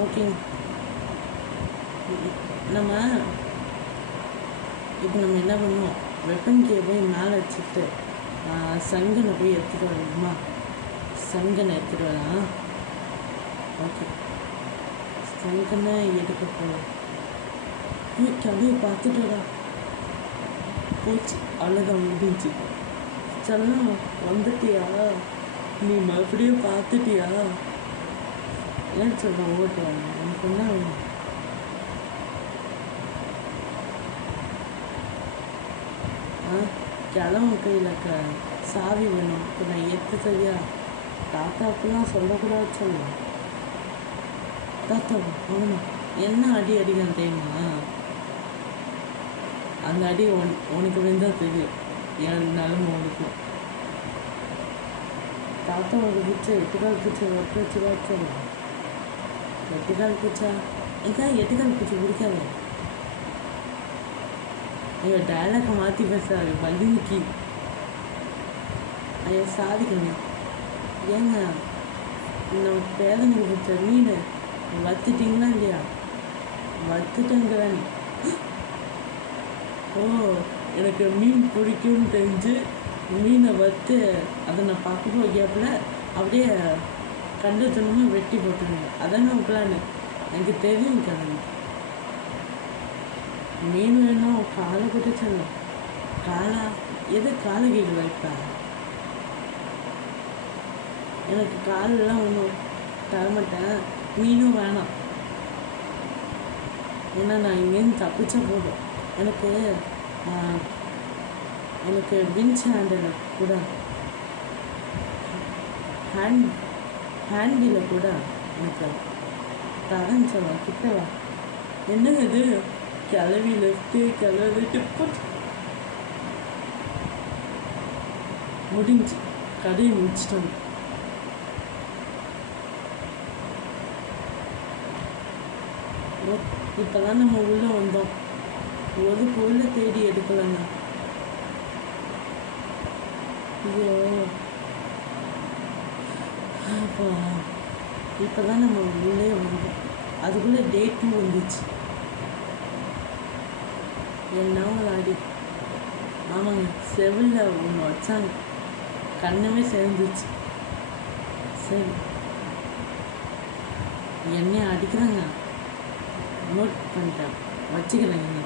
ஓகேங்க. நம்ம இப்போ என்ன பண்ணுவோம், வெப்பன் கீயை போய் மேலே வச்சுட்டு சங்கனை போய் எடுத்துகிட்டு வரணுமா? சங்கனை எடுத்துகிட்டு வரலாம். ஓகே, சங்கனை எடுக்க போகலாம். கதையை பார்த்துட்டா போச்சு, அவ்வளோதான் முடிஞ்சு. செல்லம் வந்துட்டியா? நீ மறுபடியும் பார்த்துட்டியா? ஏன் சொல்ல ஓட்டுவாங்க, எனக்கு என்ன வேணும்? கிளம்பு, கையில் சாவி வேணும். இப்போ நான் எடுத்து சரியா? தாத்தாவுக்குலாம் சொல்லக்கூடாது சொல்லலாம். தாத்தா அவனா என்ன அடி அடிக்கான் தெரியுமா? அந்த அடி உனக்கு வேண்டாம் தெரியும், என் நிலமை உனக்கு. தாத்தாவோட பூச்சை எட்டுக்கால் பூச்சை ஒட்ட வச்சு சொல்லலாம். எட்டுக்கால் பூச்சா எங்கேயா? எட்டுக்கால் பூச்சி பிடிக்காத. ஐயோ, டைலாக்கை மாற்றி பேசுறாரு பல்லினிக்கு. ஐயோ சாதிக்கணும். ஏங்க நம்ம பேரனுக்கு பிடிச்ச மீன் வத்துட்டிங்களா இல்லையா? வத்துட்டேங்கிறேன். ஓ, எனக்கு மீன் பிடிக்கும்னு தெரிஞ்சு மீனை வத்து அதை நான் பார்க்கும்போது கேப்பில் அப்படியே கண்டத்தனமாக வெட்டி போட்டுருங்க. அதானே பிளான். எனக்கு தெரியும் கிழங்கு. மீன் வேணும், காலை போட்டு சொல்லலாம். காலா எது? காலை கேட்குதா? இப்போ எனக்கு காலெல்லாம் ஒன்றும் தரமாட்டேன், மீனும் வேணாம். ஏன்னா நான் இங்கேருந்து தப்பிச்சா போதும். எனக்கு விஞ்ச் ஹேண்டில் கூட, ஹேண்டில் கூட எனக்கு தரேன்னு சொல்லலாம். கிட்டவா? என்னங்க இது? கிளவி லெஃப்ட்டு, கிளவி டிப்பு. முடிஞ்சு, கதையை முடிச்சிட்டோம். இப்போ தான் நம்ம உள்ளே வந்தோம். ஒரு பொருளை தேடி எடுக்கலைங்க. ஐயோ, அப்போ இப்போ தான் நம்ம உள்ளே வந்தோம். அதுக்குள்ளே டேட்டும் வந்துச்சு. என்ன விளாடி? ஆமாங்க, செவிலில் ஒன்று வச்சாங்க, கண்ணமே சேர்ந்துச்சு. சரி, என்னைய அடிக்கிறாங்க, நோட் பண்ணிட்டேன், வச்சுக்கிறேங்க.